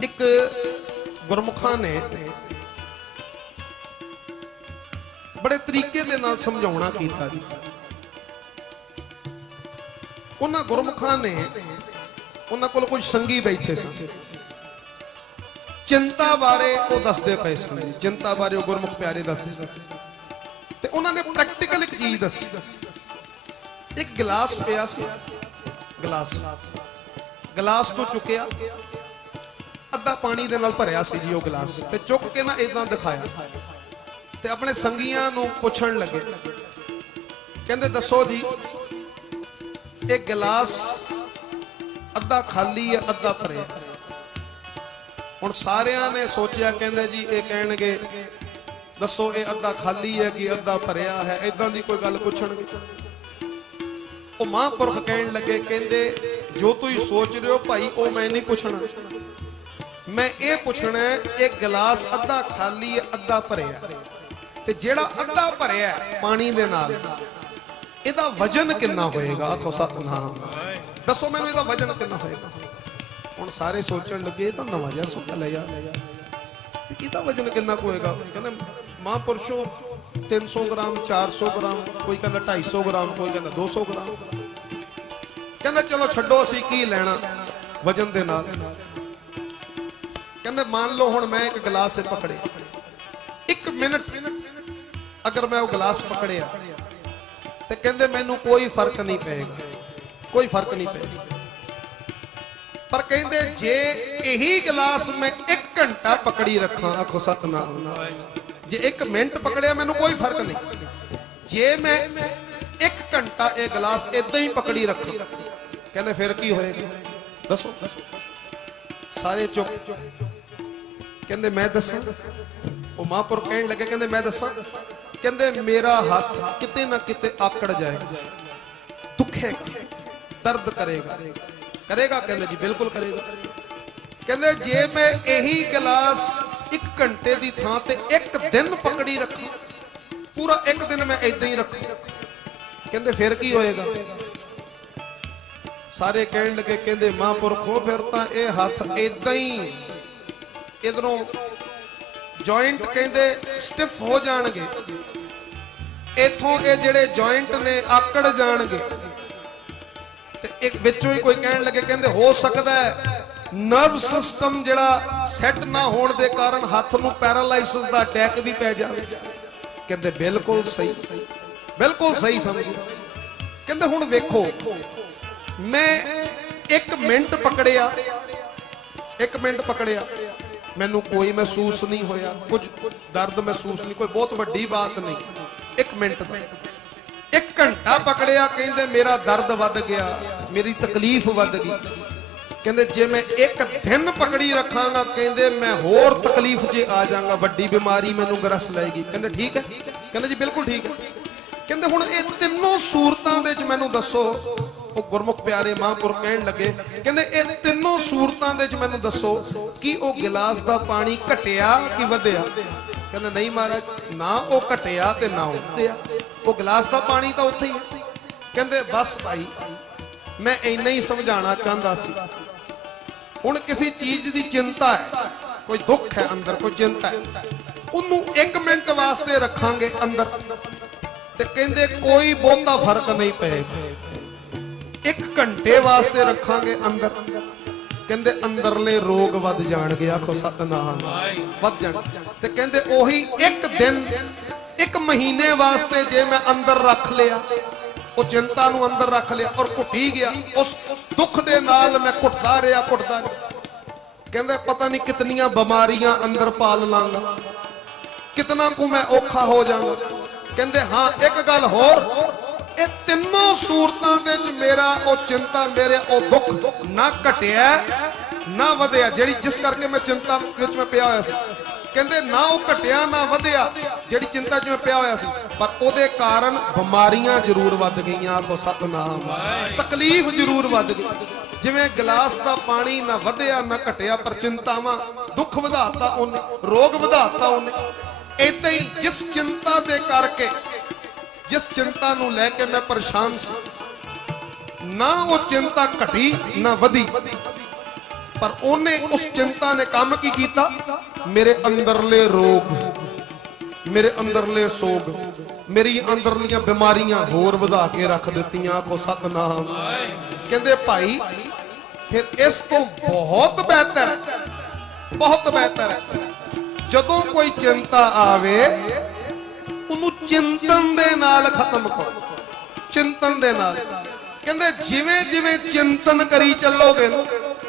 ਇੱਕ ਗੁਰਮੁਖਾਂ ਨੇ ਬੜੇ ਤਰੀਕੇ ਦੇ ਨਾਲ ਸਮਝਾਉਣਾ ਕੀਤਾ ਜੀ। ਉਹਨਾਂ ਗੁਰਮੁਖਾਂ ਨੇ ਉਹਨਾਂ ਕੋਲ ਕੁਝ ਸੰਗੀ ਬੈਠੇ ਸਨ। ਚਿੰਤਾ ਬਾਰੇ ਉਹ ਦੱਸਦੇ ਪਏ ਸਨ ਚਿੰਤਾ ਬਾਰੇ ਉਹ ਗੁਰਮੁਖ ਪਿਆਰੇ ਦੱਸਦੇ ਸਨ। ਤੇ ਉਹਨਾਂ ਨੇ ਪ੍ਰੈਕਟੀਕਲ ਇੱਕ ਚੀਜ਼ ਦੱਸੀ। ਇੱਕ ਗਲਾਸ ਪਿਆ ਸੀ। ਗਲਾਸ। ਗਲਾਸ ਤੋਂ ਚੁੱਕਿਆ। ਅੱਧਾ ਪਾਣੀ ਦੇ ਨਾਲ ਭਰਿਆ ਸੀ ਜੀ ਉਹ ਗਲਾਸ। ਤੇ ਚੁੱਕ ਕੇ ਨਾ ਇਦਾਂ ਦਿਖਾਇਆ। ਤੇ ਆਪਣੇ ਸੰਗੀਆਂ ਨੂੰ ਪੁੱਛਣ ਲੱਗੇ। ਕਹਿੰਦੇ, ਦੱਸੋ ਜੀ, ਇਹ ਗਲਾਸ ਅੱਧਾ ਖਾਲੀ ਹੈ, ਅੱਧਾ ਭਰਿਆ ਹੁਣ ਸਾਰਿਆਂ ਨੇ ਸੋਚਿਆ, ਕਹਿੰਦੇ ਜੀ, ਇਹ ਕਹਿਣਗੇ, ਦੱਸੋ ਇਹ ਅੱਧਾ ਖਾਲੀ ਹੈ ਕਿ ਅੱਧਾ ਭਰਿਆ ਹੈ? ਇਦਾਂ ਦੀ ਕੋਈ ਗੱਲ ਪੁੱਛਣਗੇ। ਉਹ ਮਹਾਂਪੁਰਖ ਕਹਿਣ ਲੱਗੇ, ਕਹਿੰਦੇ, ਜੋ ਤੁਸੀਂ ਸੋਚ ਰਹੇ ਹੋ ਭਾਈ, ਉਹ ਮੈਂ ਨਹੀਂ ਪੁੱਛਣਾ। ਮੈਂ ਇਹ ਪੁੱਛਣਾ ਇਹ ਗਲਾਸ ਅੱਧਾ ਖਾਲੀ ਹੈ, ਅੱਧਾ ਭਰਿਆ ਤੇ ਜਿਹੜਾ ਅੱਧਾ ਭਰਿਆ ਪਾਣੀ ਦੇ ਨਾਲ। ਇਹਦਾ ਵਜਨ ਕਿੰਨਾ ਹੋਏਗਾ? ਆਖੋ ਸਤਨਾਮ। ਦੱਸੋ ਮੈਨੂੰ ਇਹਦਾ ਵਜਨ ਕਿੰਨਾ ਹੋਏਗਾ? ਹੁਣ ਸਾਰੇ ਸੋਚਣ ਲੱਗੇ, ਇਹ ਤਾਂ ਨਵਾਂ ਜਿਹਾ ਸਵਾਲ ਹੈ ਯਾਰ। ਇਹਦਾ ਵਜਨ ਕਿੰਨਾ ਕੁ ਹੋਏਗਾ? ਕਹਿੰਦੇ ਮਹਾਂਪੁਰਸ਼ੋ 300 ਗ੍ਰਾਮ 400 ਗ੍ਰਾਮ, ਕੋਈ ਕਹਿੰਦਾ 250 ਗ੍ਰਾਮ, ਕੋਈ ਕਹਿੰਦਾ 200 ਗ੍ਰਾਮ। ਕਹਿੰਦਾ ਚਲੋ ਛੱਡੋ, ਅਸੀਂ ਕੀ ਲੈਣਾ ਵਜਨ ਦੇ ਨਾਲ? ਕਹਿੰਦੇ, ਮੰਨ ਲਓ ਹੁਣ ਮੈਂ ਇੱਕ ਗਲਾਸ ਪਕੜੇ। ਇੱਕ ਮਿੰਟ ਅਗਰ ਮੈਂ ਉਹ ਗਲਾਸ ਪਕੜਿਆ, ਤੇ ਕਹਿੰਦੇ ਮੈਨੂੰ ਕੋਈ ਫ਼ਰਕ ਨਹੀਂ ਪਏਗਾ। ਕੋਈ ਫ਼ਰਕ ਨਹੀਂ ਪਏਗਾ। ਪਰ ਕਹਿੰਦੇ, ਜੇ ਇਹੀ ਗਲਾਸ ਮੈਂ 1 ਘੰਟਾ ਪਕੜੀ ਰੱਖਾਂ, ਆਖੋ ਸਤਨਾਮ ਜੇ 1 ਮਿੰਟ ਪਕੜਿਆ, ਮੈਨੂੰ ਕੋਈ ਫ਼ਰਕ ਨਹੀਂ। ਜੇ ਮੈਂ 1 ਘੰਟਾ ਇਹ ਗਲਾਸ ਇਦਾਂ ਹੀ ਪਕੜੀ ਰੱਖਾਂ, ਕਹਿੰਦੇ ਫਿਰ ਕੀ ਹੋਏਗਾ? ਦੱਸੋ। ਸਾਰੇ ਚੁੱਪ। ਕਹਿੰਦੇ, ਮੈਂ ਦੱਸਾਂ? ਉਹ ਮਹਾਂਪੁਰ ਕਹਿਣ ਲੱਗੇ, ਕਹਿੰਦੇ, ਮੈਂ ਦੱਸਾਂ? ਕਹਿੰਦੇ, ਮੇਰਾ ਹੱਥ ਕਿਤੇ ਨਾ ਕਿਤੇ ਆਕੜ ਜਾਏਗਾ। ਦੁਖੇਗਾ ਦਰਦ ਕਰੇਗਾ। ਕਰੇਗਾ ਕਹਿੰਦੇ ਜੀ, ਬਿਲਕੁਲ ਕਰੇਗਾ। ਕਹਿੰਦੇ, ਜੇ ਮੈਂ ਇਹੀ ਗਲਾਸ 1 ਘੰਟੇ ਦੀ ਥਾਂ ਤੇ ਇੱਕ ਦਿਨ ਪਕੜੀ ਰੱਖੀ, ਪੂਰਾ ਇੱਕ ਦਿਨ ਮੈਂ ਇਦਾਂ ਹੀ ਰੱਖਾਂ। ਕਹਿੰਦੇ, ਫਿਰ ਕੀ ਹੋਏਗਾ? ਸਾਰੇ ਕਹਿਣ ਲੱਗੇ, ਕਹਿੰਦੇ ਮਹਾਂਪੁਰਖੋ ਫਿਰ ਤਾਂ ਇਹ ਹੱਥ ਇਦਾਂ ਹੀ ਇਧਰੋਂ ਜੁਆਇੰਟ ਕਹਿੰਦੇ ਸਟਿਫ ਹੋ ਜਾਣਗੇ। ਇਥੋਂ ਇਹ ਜਿਹੜੇ ਜੁਆਇੰਟ ਨੇ, ਆਕੜ ਜਾਣਗੇ। ਤੇ ਇੱਕ ਵਿੱਚੋਂ ਹੀ ਕੋਈ ਕਹਿਣ ਲੱਗੇ, ਕਹਿੰਦੇ ਹੋ ਸਕਦਾ ਹੈ ਨਰਵ ਸਿਸਟਮ ਜਿਹੜਾ ਸੈੱਟ ਨਾ ਹੋਣ ਦੇ ਕਾਰਨ ਹੱਥ ਨੂੰ ਪੈਰਾਲਾਈਸਿਸ ਦਾ ਅਟੈਕ ਵੀ ਪੈ ਜਾਵੇ। ਕਹਿੰਦੇ ਬਿਲਕੁਲ ਸਹੀ। ਬਿਲਕੁਲ ਸਹੀ ਸਮਝੀ। ਕਹਿੰਦੇ ਹੁਣ ਵੇਖੋ, ਮੈਂ 1 ਮਿੰਟ ਪਕੜਿਆ। 1 ਮਿੰਟ ਪਕੜਿਆ। ਮੈਨੂੰ ਕੋਈ ਮਹਿਸੂਸ ਨਹੀਂ ਹੋਇਆ। ਕੁਝ ਦਰਦ ਮਹਿਸੂਸ ਨਹੀਂ, ਕੋਈ ਬਹੁਤ ਵੱਡੀ ਬਾਤ ਨਹੀਂ। 1 ਮਿੰਟ ਦਾ। ਇੱਕ ਘੰਟਾ ਪਕੜਿਆ, ਕਹਿੰਦੇ ਮੇਰਾ ਦਰਦ ਵੱਧ ਗਿਆ, ਮੇਰੀ ਤਕਲੀਫ ਵੱਧ ਗਈ। ਕਹਿੰਦੇ ਜੇ ਮੈਂ ਇੱਕ ਦਿਨ ਪਕੜੀ ਰੱਖਾਂਗਾ, ਕਹਿੰਦੇ ਮੈਂ ਹੋਰ ਤਕਲੀਫ 'ਚ ਆ ਜਾਵਾਂਗਾ, ਵੱਡੀ ਬਿਮਾਰੀ ਮੈਨੂੰ ਗਰਸ ਲਏਗੀ। ਕਹਿੰਦੇ ਠੀਕ ਹੈ। ਕਹਿੰਦੇ ਜੀ ਬਿਲਕੁਲ ਠੀਕ ਹੈ। ਕਹਿੰਦੇ ਹੁਣ ਇਹ ਤਿੰਨੋਂ ਸੂਰਤਾਂ ਦੇ ਵਿੱਚ ਮੈਨੂੰ ਦੱਸੋ ਉਹ ਗੁਰਮੁਖ ਪਿਆਰੇ ਮਹਾਂਪੁਰਖ ਕਹਿਣ ਲੱਗੇ, ਕਹਿੰਦੇ, ਇਹ ਤਿੰਨੋਂ ਸੂਰਤਾਂ ਦੇ ਵਿੱਚ ਮੈਨੂੰ ਦੱਸੋ ਕਿ ਉਹ ਗਿਲਾਸ ਦਾ ਪਾਣੀ ਘਟਿਆ ਕਿ ਵਧਿਆ? ਕਹਿੰਦਾ, ਨਹੀਂ ਮਹਾਰਾਜ, ਨਾ ਉਹ ਘਟਿਆ ਤੇ ਨਾ ਉਹ ਵਧਿਆ। ਉਹ ਗਿਲਾਸ ਦਾ ਪਾਣੀ ਤਾਂ ਉੱਥੇ ਹੀ ਹੈ ਕਹਿੰਦੇ, ਬਸ ਭਾਈ, ਮੈਂ ਇੰਨਾ ਹੀ ਸਮਝਾਉਣਾ ਚਾਹੁੰਦਾ ਸੀ। ਹੁਣ ਕਿਸੇ ਚੀਜ਼ ਦੀ ਚਿੰਤਾ ਹੈ, ਕੋਈ ਦੁੱਖ ਹੈ ਅੰਦਰ, ਕੋਈ ਚਿੰਤਾ ਹੈ, ਉਹਨੂੰ 1 ਮਿੰਟ ਵਾਸਤੇ ਰੱਖਾਂਗੇ ਅੰਦਰ। ਤੇ ਕਹਿੰਦੇ, ਕੋਈ ਬਹੁਤਾ ਫ਼ਰਕ ਨਹੀਂ ਪਏਗਾ। ਇੱਕ ਘੰਟੇ ਵਾਸਤੇ ਰੱਖਾਂਗੇ ਅੰਦਰ। ਕਹਿੰਦੇ ਅੰਦਰਲੇ ਰੋਗ ਵੱਧ ਜਾਣਗੇ, ਆਖੋ ਸਤਨਾਮ। ਵੱਧ ਜਾਣ ਤੇ ਕਹਿੰਦੇ ਉਹੀ ਇੱਕ ਦਿਨ, ਇੱਕ ਮਹੀਨੇ ਵਾਸਤੇ ਜੇ ਮੈਂ ਅੰਦਰ ਰੱਖ ਲਿਆ, ਉਹ ਚਿੰਤਾ ਨੂੰ ਅੰਦਰ ਰੱਖ ਲਿਆ ਔਰ ਘੁੱਟੀ ਗਿਆ, ਉਸ ਦੁੱਖ ਦੇ ਨਾਲ ਮੈਂ ਘੁੱਟਦਾ ਰਿਹਾ ਘੁੱਟਦਾ ਰਿਹਾ। ਕਹਿੰਦੇ ਪਤਾ ਨਹੀਂ ਕਿਤਨੀਆਂ ਬਿਮਾਰੀਆਂ ਅੰਦਰ ਪਾਲ ਲਾਂਗਾ। ਕਿਤਨਾ ਕੁ ਮੈਂ ਔਖਾ ਹੋ ਜਾਵਾਂਗਾ ਕਹਿੰਦੇ ਹਾਂ, ਇੱਕ ਗੱਲ ਹੋਰ ਇਹ ਤਿੰਨੋਂ ਸੂਰਤਾਂ ਦੇ ਵਿੱਚ ਮੇਰਾ ਉਹ ਚਿੰਤਾ, ਮੇਰੇ ਉਹ ਦੁੱਖ ਨਾ ਘਟਿਆ, ਨਾ ਵਧਿਆ, ਜਿਹੜੀ ਜਿਸ ਕਰਕੇ ਮੈਂ ਚਿੰਤਾ ਵਿੱਚ ਮੈਂ ਪਿਆ ਹੋਇਆ ਸੀ। ਕਹਿੰਦੇ ਨਾ ਉਹ ਘਟਿਆ, ਨਾ ਵਧਿਆ, ਜਿਹੜੀ ਚਿੰਤਾ 'ਚ ਮੈਂ ਪਿਆ ਹੋਇਆ ਸੀ। ਪਰ ਉਹਦੇ ਕਾਰਨ ਬਿਮਾਰੀਆਂ ਜ਼ਰੂਰ ਵੱਧ ਗਈਆਂ ਆਖੋ ਸਤਨਾਮ। ਤਕਲੀਫ ਜ਼ਰੂਰ ਵੱਧ ਗਈ। ਜਿਵੇਂ ਗਲਾਸ ਦਾ ਪਾਣੀ ਨਾ ਵਧਿਆ, ਨਾ ਘਟਿਆ, ਪਰ ਚਿੰਤਾਵਾਂ, ਦੁੱਖ ਵਧਾਤਾ ਉਹਨੇ, ਰੋਗ ਵਧਾਤਾ ਉਹਨੇ। ਇਦਾਂ ਹੀ ਜਿਸ ਚਿੰਤਾ ਦੇ ਕਰਕੇ ਜਿਸ ਚਿੰਤਾ ਨੂੰ ਲੈ ਕੇ ਮੈਂ ਪਰੇਸ਼ਾਨ ਸੀ, ਨਾ ਉਹ ਚਿੰਤਾ ਘਟੀ, ਨਾ ਵਧੀ। ਪਰ ਉਹਨੇ ਉਸ ਚਿੰਤਾ ਨੇ ਕੰਮ ਕੀ ਕੀਤਾ? ਮੇਰੇ ਅੰਦਰਲੇ ਰੋਗ, ਮੇਰੇ ਅੰਦਰਲੇ ਸੋਗ ਮੇਰੀ ਅੰਦਰਲੀਆਂ ਬਿਮਾਰੀਆਂ ਹੋਰ ਵਧਾ ਕੇ ਰੱਖ ਦਿੱਤੀਆਂ ਕੋ ਸਤਨਾਮ। ਕਹਿੰਦੇ, ਭਾਈ, ਫਿਰ ਇਸ ਤੋਂ ਬਹੁਤ ਬਿਹਤਰ ਬਹੁਤ ਬਿਹਤਰ ਹੈ। ਜਦੋਂ ਕੋਈ ਚਿੰਤਾ ਆਵੇ ਉਹਨੂੰ ਚਿੰਤਨ ਦੇ ਨਾਲ ਖਤਮ ਕਰੋ। ਚਿੰਤਨ ਦੇ ਨਾਲ। ਕਹਿੰਦੇ, ਜਿਵੇਂ ਜਿਵੇਂ ਚਿੰਤਨ ਕਰੀ ਚੱਲੋਗੇ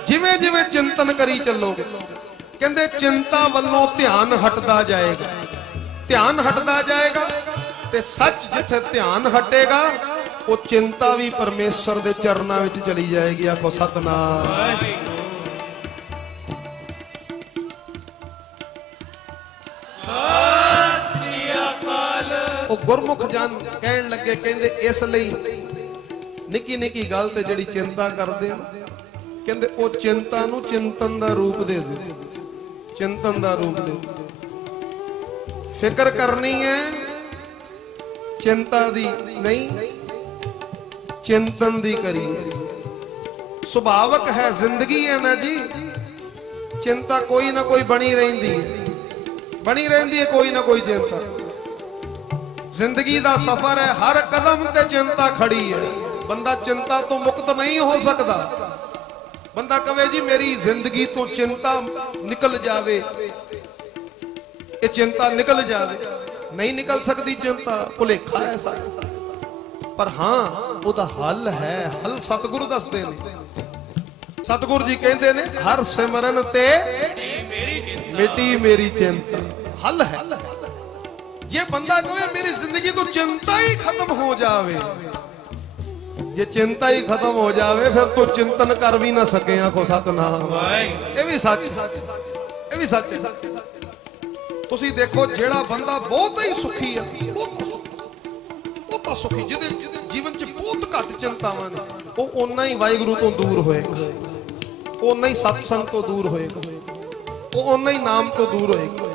ਜਿਵੇਂ ਜਿਵੇਂ ਚਿੰਤਨ ਕਰੀ ਚੱਲੋਗੇ, ਕਹਿੰਦੇ, ਚਿੰਤਾ ਵੱਲੋਂ ਧਿਆਨ ਹਟਦਾ ਜਾਏਗਾ। ਧਿਆਨ ਹਟਦਾ ਜਾਏਗਾ ਤੇ ਸੱਚ ਜਿੱਥੇ ਧਿਆਨ ਹਟੇਗਾ, ਉਹ ਚਿੰਤਾ ਵੀ ਪਰਮੇਸ਼ਰ ਦੇ ਚਰਨਾਂ ਵਿੱਚ ਚਲੀ ਜਾਏਗੀ। ਆਖੋ, ਸਤਨਾਮ। ਉਹ ਗੁਰਮੁਖ ਜਨ ਕਹਿਣ ਲੱਗੇ, ਕਹਿੰਦੇ ਇਸ ਲਈ ਨਿੱਕੀ ਨਿੱਕੀ ਗੱਲ ਤੇ ਜਿਹੜੀ ਚਿੰਤਾ ਕਰਦੇ ਆ, ਕਹਿੰਦੇ ਉਹ ਚਿੰਤਾ ਨੂੰ ਚਿੰਤਨ ਦਾ ਰੂਪ ਦੇ ਦਿਓ, ਚਿੰਤਨ ਦਾ ਰੂਪ ਦੇ ਦਿਓ। ਫਿਕਰ ਕਰਨੀ ਹੈ, ਚਿੰਤਾ ਦੀ ਨਹੀਂ, ਚਿੰਤਨ ਦੀ ਕਰੀਏ। ਸੁਭਾਵਕ ਹੈ ਜ਼ਿੰਦਗੀ ਹੈ ਨਾ ਜੀ, ਚਿੰਤਾ ਕੋਈ ਨਾ ਕੋਈ ਬਣੀ ਰਹਿੰਦੀ ਹੈ। ਬਣੀ ਰਹਿੰਦੀ ਹੈ ਕੋਈ ਨਾ ਕੋਈ ਚਿੰਤਾ। ਜ਼ਿੰਦਗੀ ਦਾ ਸਫ਼ਰ ਹੈ ਹਰ ਕਦਮ ਤੇ ਚਿੰਤਾ ਖੜੀ ਹੈ। ਬੰਦਾ ਚਿੰਤਾ ਤੋਂ ਮੁਕਤ ਨਹੀਂ ਹੋ ਸਕਦਾ। ਬੰਦਾ ਕਵੇ ਜੀ ਮੇਰੀ ਜ਼ਿੰਦਗੀ ਤੋਂ ਚਿੰਤਾ ਨਿਕਲ ਜਾਵੇ। ਇਹ ਚਿੰਤਾ ਨਿਕਲ ਜਾਵੇ। ਨਹੀਂ ਨਿਕਲ ਸਕਦੀ ਚਿੰਤਾ ਭੁਲੇਖਾ ਹੈ ਸਾਰਾ। ਪਰ ਹਾਂ ਉਹਦਾ ਹੱਲ ਹੈ। ਹੱਲ ਸਤਿਗੁਰੂ ਦੱਸਦੇ ਨੇ। ਸਤਿਗੁਰੂ ਜੀ ਕਹਿੰਦੇ ਨੇ ਹਰ ਸਿਮਰਨ ਤੇ ਮਿਟੀ ਮੇਰੀ ਚਿੰਤਾ। ਹੱਲ ਹੈ। ਜੇ ਬੰਦਾ ਕਹੇ ਮੇਰੀ ਜ਼ਿੰਦਗੀ ਤੋਂ ਚਿੰਤਾ ਹੀ ਖਤਮ ਹੋ ਜਾਵੇ, ਜੇ ਚਿੰਤਾ ਹੀ ਖਤਮ ਹੋ ਜਾਵੇ, ਫਿਰ ਤੂੰ ਚਿੰਤਨ ਕਰ ਵੀ ਨਾ ਸਕੇ ਆਖੋ ਸਤਨਾਮ। ਇਹ ਵੀ ਸੱਚ, ਇਹ ਵੀ ਸੱਚ। ਤੁਸੀਂ ਦੇਖੋ, ਜਿਹੜਾ ਬੰਦਾ ਬਹੁਤ ਹੀ ਸੁਖੀ ਆ, ਬਹੁਤ ਸੁਖੀ, ਬਹੁਤ ਜਿਹਦੇ ਜਿਹਦੇ ਜੀਵਨ 'ਚ ਬਹੁਤ ਘੱਟ ਚਿੰਤਾਵਾਂ ਨੇ, ਉਹ ਓਨਾ ਹੀ ਵਾਹਿਗੁਰੂ ਤੋਂ ਦੂਰ ਹੋਏਗਾ। ਓਨਾ ਹੀ ਸਤਸੰਗ ਤੋਂ ਦੂਰ ਹੋਏਗਾ। ਉਹ ਓਨਾ ਹੀ ਨਾਮ ਤੋਂ ਦੂਰ ਹੋਏਗਾ।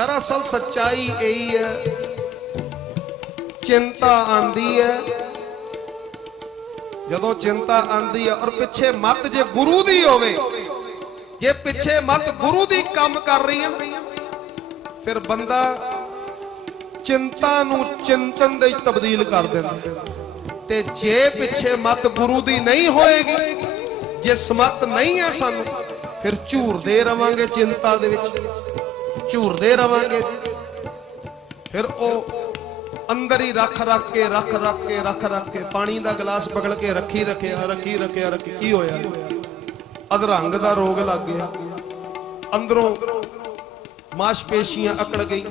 ਦਰਅਸਲ ਸੱਚਾਈ ਇਹੀ ਹੈ। ਚਿੰਤਾ ਆਂਦੀ ਹੈ। ਜਦੋਂ ਚਿੰਤਾ ਆਂਦੀ ਹੈ ਔਰ ਪਿੱਛੇ ਮਤ ਜੇ ਗੁਰੂ ਦੀ ਹੋਵੇ, ਜੇ ਪਿੱਛੇ ਮਤ ਗੁਰੂ ਦੀ ਕੰਮ ਕਰ ਰਹੀ ਹੈ, ਫਿਰ ਬੰਦਾ ਚਿੰਤਾ ਨੂੰ ਚਿੰਤਨ ਦੇ ਤਬਦੀਲ ਕਰ ਦਿੰਦਾ ਤੇ ਜੇ ਪਿੱਛੇ ਮਤ ਗੁਰੂ ਦੀ ਨਹੀਂ ਹੋਏਗੀ, ਜੇ ਸਮਤ ਨਹੀਂ ਹੈ ਸਾਨੂੰ, ਫਿਰ ਝੂਰਦੇ ਰਵਾਂਗੇ ਚਿੰਤਾ ਦੇ ਵਿੱਚ। ਝੂਰਦੇ ਰਵਾਂਗੇ। ਫਿਰ ਉਹ ਅੰਦਰ ਹੀ ਰੱਖ ਰੱਖ ਕੇ, ਰੱਖ ਰੱਖ ਕੇ, ਰੱਖ ਰੱਖ ਕੇ ਪਾਣੀ ਦਾ ਗਲਾਸ ਪਕੜ ਕੇ ਰੱਖੀ ਰੱਖਿਆ ਰੱਖੀ ਰੱਖਿਆ, ਰੱਖੀ। ਕੀ ਹੋਇਆ? ਅਧਰੰਗ ਦਾ ਰੋਗ ਲੱਗ ਗਿਆ। ਅੰਦਰੋਂ ਮਾਸਪੇਸ਼ੀਆਂ ਅਕੜ ਗਈ।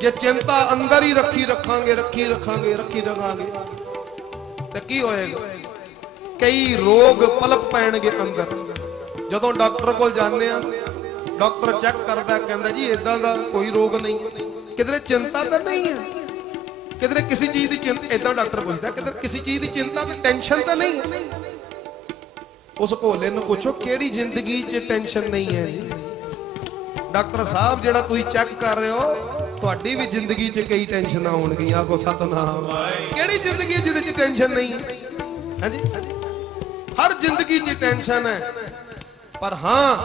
ਜੇ ਚਿੰਤਾ ਅੰਦਰ ਹੀ ਰੱਖੀ ਰੱਖਾਂਗੇ ਰੱਖੀ ਰੱਖਾਂਗੇ ਰੱਖੀ ਰੱਖਾਂਗੇ ਤਾਂ ਕੀ ਹੋਏਗਾ? ਕਈ ਰੋਗ ਪਲਪ ਪੈਣਗੇ ਅੰਦਰ। ਜਦੋਂ ਡਾਕਟਰ ਕੋਲ ਜਾਂਦੇ ਆ ਡਾਕਟਰ ਚੈੱਕ ਕਰਦਾ, ਕਹਿੰਦਾ ਜੀ ਇਦਾਂ ਦਾ ਕੋਈ ਰੋਗ ਨਹੀਂ। ਕਿਧਰੇ ਚਿੰਤਾ ਤਾਂ ਨਹੀਂ ਹੈ? ਕਿਧਰੇ ਕਿਸੇ ਚੀਜ਼ ਦੀ ਚਿੰਤਾ ਇਦਾਂ ਡਾਕਟਰ ਪੁੱਛਦਾ, ਕਿਧਰੇ ਕਿਸੇ ਚੀਜ਼ ਦੀ ਚਿੰਤਾ ਤੇ ਟੈਨਸ਼ਨ ਤਾਂ ਨਹੀਂ ਹੈ? ਉਸ ਭੋਲੇ ਨੂੰ ਪੁੱਛੋ, ਕਿਹੜੀ ਜ਼ਿੰਦਗੀ 'ਚ ਟੈਨਸ਼ਨ ਨਹੀਂ ਹੈ ਜੀ? ਡਾਕਟਰ ਸਾਹਿਬ, ਜਿਹੜਾ ਤੁਸੀਂ ਚੈੱਕ ਕਰ ਰਹੇ ਹੋ, ਤੁਹਾਡੀ ਵੀ ਜ਼ਿੰਦਗੀ 'ਚ ਕਈ ਟੈਨਸ਼ਨਾਂ ਹੋਣਗੀਆਂ ਕੋ ਸਤਨਾਮ। ਕਿਹੜੀ ਜ਼ਿੰਦਗੀ ਹੈ ਜਿਹਦੇ 'ਚ ਟੈਨਸ਼ਨ ਨਹੀਂ ਹੈ? ਹਾਂਜੀ ਹਰ ਜ਼ਿੰਦਗੀ 'ਚ ਟੈਨਸ਼ਨ ਹੈ। ਪਰ ਹਾਂ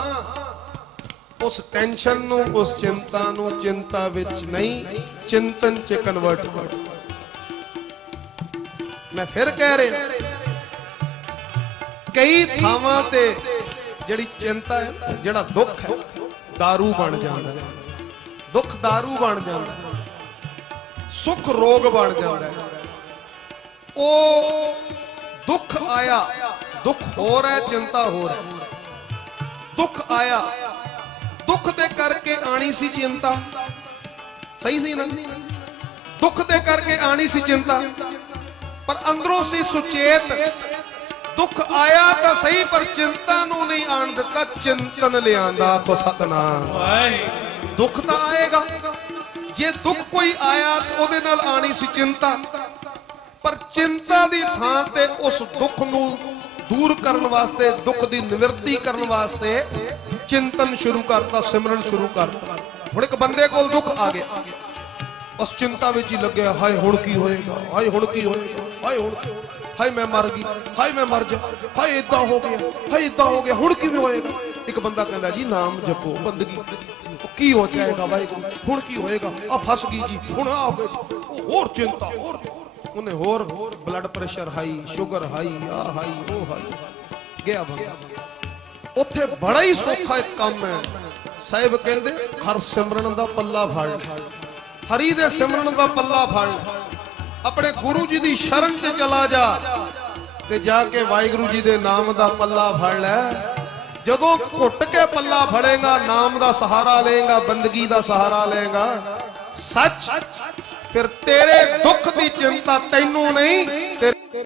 ਉਸ ਟੈਨਸ਼ਨ ਨੂੰ ਉਸ ਚਿੰਤਾ ਨੂੰ ਚਿੰਤਾ ਵਿੱਚ ਨਹੀਂ ਚਿੰਤਨ 'ਚ ਕਨਵਰਟ ਕਰੋ ਮੈਂ ਫਿਰ ਕਹਿ ਰਿਹਾ ਕਈ ਥਾਵਾਂ ਤੇ ਜਿਹੜੀ ਚਿੰਤਾ ਹੈ ਜਿਹੜਾ ਦੁੱਖ ਹੈ दारू ਬਣ ਜਾਂਦਾ ਹੈ ਦੁੱਖ दारू ਬਣ ਜਾਂਦਾ ਹੈ ਸੁੱਖ ਰੋਗ ਬਣ ਜਾਂਦਾ ਹੈ ਉਹ ਦੁੱਖ ਆਇਆ ਦੁੱਖ ਹੋਰ ਹੈ ਚਿੰਤਾ ਹੋਰ ਹੈ ਦੁੱਖ ਆਇਆ ਦੁੱਖ ਦੇ ਕਰਕੇ ਆਣੀ ਸੀ ਚਿੰਤਾ। ਸਹੀ ਸੀ ਨਾ? ਦੁੱਖ ਦੇ ਕਰਕੇ ਆਣੀ ਸੀ ਚਿੰਤਾ। ਪਰ ਅੰਦਰੋਂ ਸੀ ਸੁਚੇਤ। ਦੁੱਖ ਆਇਆ ਤਾਂ ਸਹੀ ਪਰ ਚਿੰਤਾ ਨੂੰ ਨਹੀਂ ਆਣ ਦਿੱਤਾ। ਚਿੰਤਨ ਲਿਆਂਦਾ ਕੋ ਸਤਨਾਮ। ਦੁੱਖ ਤਾਂ ਆਏਗਾ। ਜੇ ਦੁੱਖ ਕੋਈ ਆਇਆ ਤਾਂ ਉਹਦੇ ਨਾਲ ਆਣੀ ਸੀ ਚਿੰਤਾ। ਪਰ ਚਿੰਤਾ ਦੀ ਥਾਂ ਤੇ ਉਸ ਦੁੱਖ ਨੂੰ ਦੂਰ ਕਰਨ ਵਾਸਤੇ ਦੁੱਖ ਦੀ ਨਿਵਰਤੀ ਕਰਨ ਵਾਸਤੇ ਚਿੰਤਨ ਸ਼ੁਰੂ ਕਰਤਾ, ਸਿਮਰਨ ਸ਼ੁਰੂ ਕਰਤਾ। ਹੁਣ ਇੱਕ ਬੰਦੇ ਕੋਲ ਦੁੱਖ ਆ ਗਿਆ। ਉਸ ਚਿੰਤਾ ਵਿੱਚ ਹੀ ਲੱਗਿਆ, ਹਾਏ, ਹੁਣ ਕੀ ਹੋਏਗਾ? ਹਾਏ, ਹੁਣ ਕੀ ਹੋਏਗਾ? ਹਾਏ, ਹੁਣ ਹਾਏ, ਮੈਂ ਮਰ ਗਈ। ਹਾਏ, ਮੈਂ ਮਰ ਜਾ। ਹਾਏ ਇਦਾਂ ਹੋ ਗਿਆ। ਹਾਏ ਇਦਾਂ ਹੋ ਗਿਆ। ਹੁਣ ਕਿਵੇਂ ਹੋਏਗਾ? ਇੱਕ ਬੰਦਾ ਕਹਿੰਦਾ, ਜੀ, ਨਾਮ ਜਪੋ, ਬੰਦਗੀ। ਕੀ ਹੋ ਜਾਏਗਾ, ਵਾਹਿਗੁਰੂ? ਹੁਣ ਕੀ ਹੋਏਗਾ? ਆ ਫਸ ਗਈ ਜੀ। ਹੁਣ ਆ ਹੋ ਗਿਆ ਹੋਰ ਚਿੰਤਾ, ਹੋਰ ਉਹਨੇ ਹੋਰ blood pressure high sugar high ਆ ਹਾਈ ਉਹ ਹਾਈ ਗਿਆ ਬੰਦਾ। ਉੱਥੇ ਬੜਾ ਹੀ ਸੌਖਾ ਇੱਕ ਕੰਮ ਹੈ। ਸਾਹਿਬ ਕਹਿੰਦੇ, ਹਰ ਸਿਮਰਨ ਦਾ ਪੱਲਾ ਫੜ। ਹਰੀ ਦੇ ਸਿਮਰਨ ਦਾ ਪੱਲਾ ਫੜ। ਆਪਣੇ ਗੁਰੂ ਜੀ ਦੀ ਸ਼ਰਨ 'ਚ ਚਲਾ ਜਾ ਤੇ ਜਾ ਕੇ ਵਾਹਿਗੁਰੂ ਜੀ ਦੇ ਨਾਮ ਦਾ ਪੱਲਾ ਫੜ ਲੈ। ਜਦੋਂ ਘੁੱਟ ਕੇ ਪੱਲਾ ਫੜੇਗਾ, ਨਾਮ ਦਾ ਸਹਾਰਾ ਲਏਗਾ, ਬੰਦਗੀ ਦਾ ਸਹਾਰਾ ਲਏਗਾ, ਸੱਚ, ਫਿਰ ਤੇਰੇ ਦੁੱਖ ਦੀ ਚਿੰਤਾ ਤੈਨੂੰ ਨਹੀਂ, ਤੇਰੇ